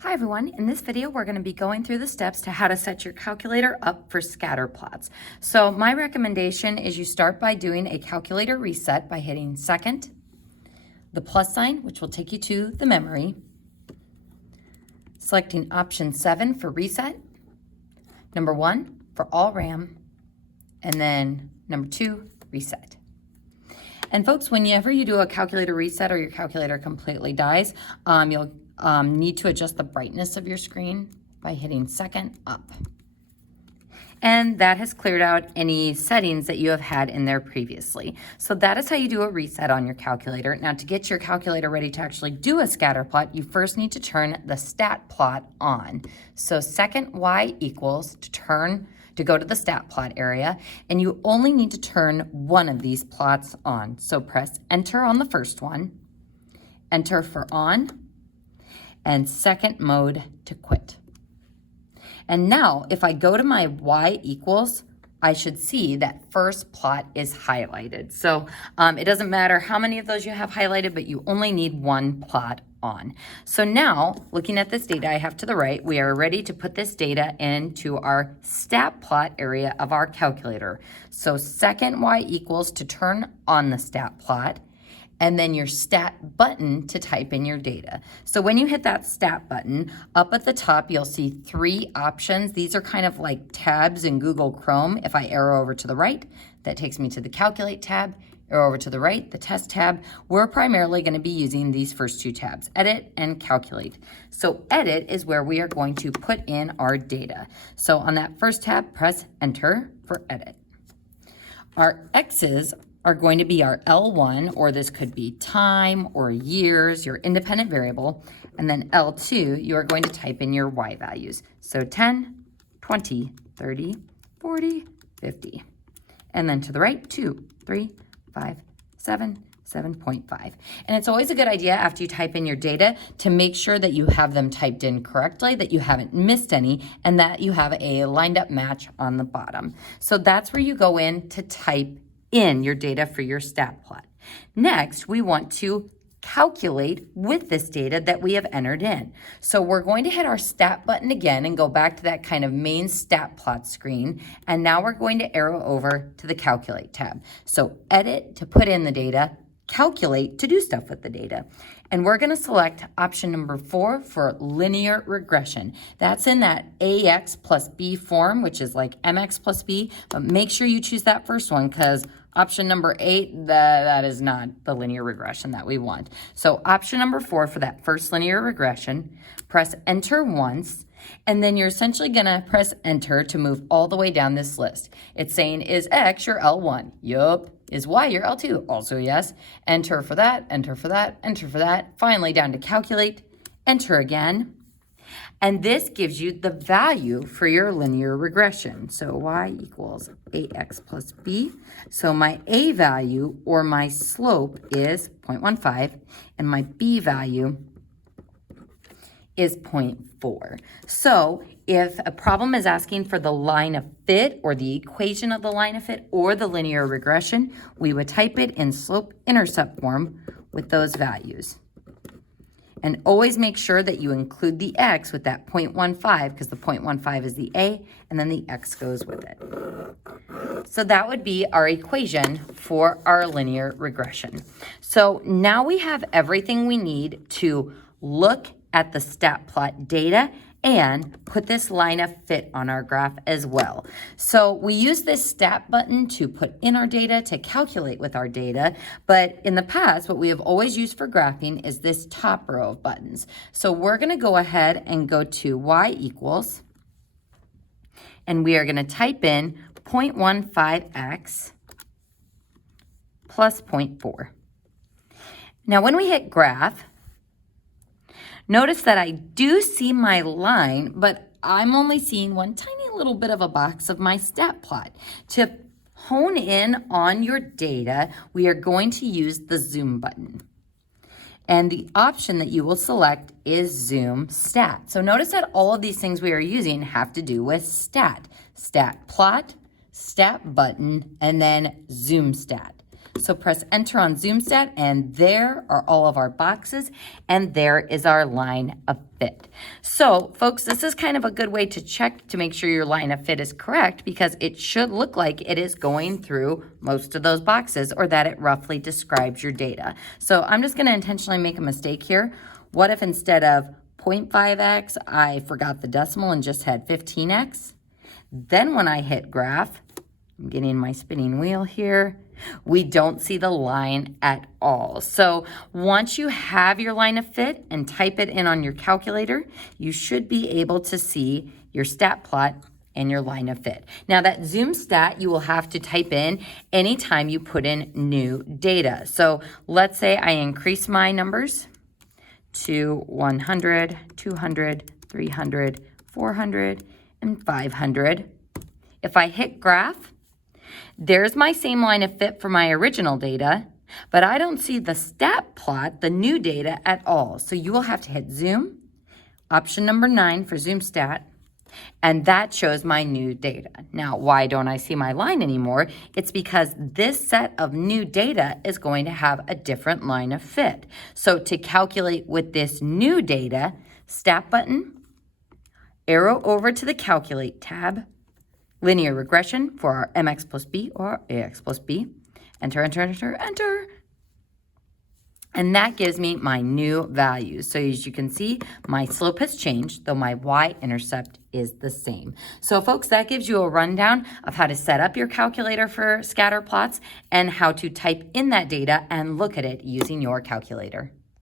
Hi everyone, in this video we're going to be going through the steps to how to set your calculator up for scatter plots. So my recommendation is you start by doing a calculator reset by hitting second, the plus sign, which will take you to the memory, selecting option 7 for reset, number 1 for all RAM, and then number 2, reset. And folks, whenever you do a calculator reset or your calculator completely dies, you'll need to adjust the brightness of your screen by hitting second up. And that has cleared out any settings that you have had in there previously. So that is how you do a reset on your calculator. Now, to get your calculator ready to actually do a scatter plot, you first need to turn the stat plot on. So second Y equals to go to the stat plot area, and you only need to turn one of these plots on. So press enter on the first one, enter for on, and second mode to quit. And now if I go to my Y equals, I should see that first plot is highlighted. So it doesn't matter how many of those you have highlighted, but you only need one plot on. So now, looking at this data I have to the right, we are ready to put this data into our stat plot area of our calculator. So second Y equals to turn on the stat plot, and then your stat button to type in your data. So when you hit that stat button, up at the top, you'll see 3 options. These are kind of like tabs in Google Chrome. If I arrow over to the right, that takes me to the calculate tab. Arrow over to the right, the test tab. We're primarily going to be using these first 2 tabs, edit and calculate. So edit is where we are going to put in our data. So on that first tab, press enter for edit. Our X's are going to be our L1, or this could be time or years, your independent variable. And then L2, you are going to type in your Y values. So 10, 20, 30, 40, 50. And then to the right, 2, 3, 5, 7, 7.5. And it's always a good idea after you type in your data to make sure that you have them typed in correctly, that you haven't missed any, and that you have a lined up match on the bottom. So that's where you go in to type in your data for your stat plot. Next, we want to calculate with this data that we have entered in. So we're going to hit our stat button again and go back to that kind of main stat plot screen. And now we're going to arrow over to the calculate tab. So edit to put in the data, calculate to do stuff with the data. And we're going to select option number 4 for linear regression. That's in that AX plus B form, which is like MX plus B, but make sure you choose that first one because option number 8, that is not the linear regression that we want. So option number 4 for that first linear regression, press enter once, and then you're essentially going to press enter to move all the way down this list. It's saying, is X your L1? Yup. Is Y your L2? Also yes. Enter for that, enter for that, enter for that. Finally down to calculate, enter again. And this gives you the value for your linear regression. So Y equals AX plus B. So my A value or my slope is 0.15 and my B value is 0.4. So if a problem is asking for the line of fit or the equation of the line of fit or the linear regression, we would type it in slope-intercept form with those values. And always make sure that you include the X with that 0.15 because the 0.15 is the A and then the X goes with it. So that would be our equation for our linear regression. So now we have everything we need to look at the stat plot data and put this line of fit on our graph as well. So we use this stat button to put in our data, to calculate with our data, but in the past, what we have always used for graphing is this top row of buttons. So we're gonna go ahead and go to Y equals, and we are gonna type in 0.15x plus 0.4. Now when we hit graph, notice that I do see my line, but I'm only seeing one tiny little bit of a box of my stat plot. To hone in on your data, we are going to use the zoom button. And the option that you will select is zoom stat. So notice that all of these things we are using have to do with stat. Stat plot, stat button, and then zoom stat. So press enter on ZoomStat, and there are all of our boxes, and there is our line of fit. So folks, this is kind of a good way to check to make sure your line of fit is correct, because it should look like it is going through most of those boxes, or that it roughly describes your data. So I'm just going to intentionally make a mistake here. What if instead of 0.5x, I forgot the decimal and just had 15x? Then when I hit graph, I'm getting my spinning wheel here, we don't see the line at all. So once you have your line of fit and type it in on your calculator, you should be able to see your stat plot and your line of fit. Now that Zoom stat, you will have to type in anytime you put in new data. So let's say I increase my numbers to 100, 200, 300, 400, and 500. If I hit graph, there's my same line of fit for my original data, but I don't see the stat plot, the new data at all. So you will have to hit zoom, option number 9 for zoom stat, and that shows my new data. Now, why don't I see my line anymore? It's because this set of new data is going to have a different line of fit. So to calculate with this new data, stat button, arrow over to the calculate tab, linear regression for our mx plus b or ax plus b. Enter, enter, enter, enter. And that gives me my new values. So as you can see, my slope has changed, though my y-intercept is the same. So folks, that gives you a rundown of how to set up your calculator for scatter plots and how to type in that data and look at it using your calculator.